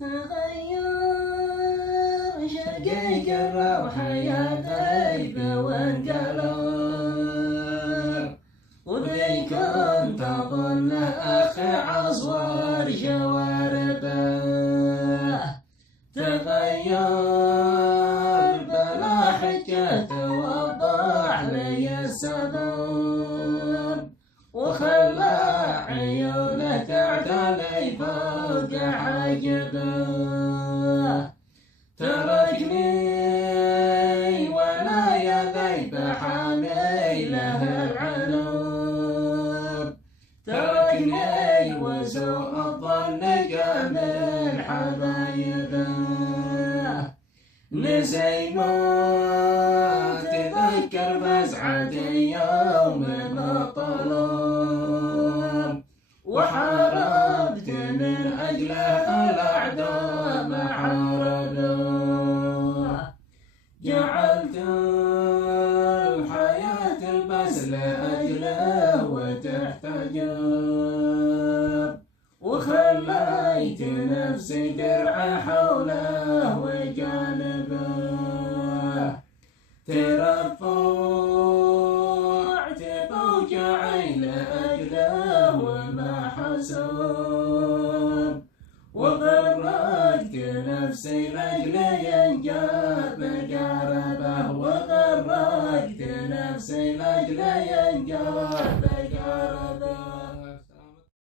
تغير شقيق الروح يا غيب وانقلب، وذي كنت أظن أخ عصور شواربه، تغير بلا حجة توضح لي السبب، وخلى عيونه تعتلي فوق حاجبه، تركني وانا يا ذيب حامله العنب، تركني وسوء الظن من حبايبه، نسي ما تذكر فزعة يوم ما طلب، وحاربت من أجله الأعداء محاربه، جعلت الحياة البس لأجله وتحتجب، وخليت نفسي درع حوله وجانبه، ترفعت بوجعي لأجله وما حسب، وغرقت نفسي لأجل ينجاب مجاربه، وغرقت نفسي لأجل ينجاب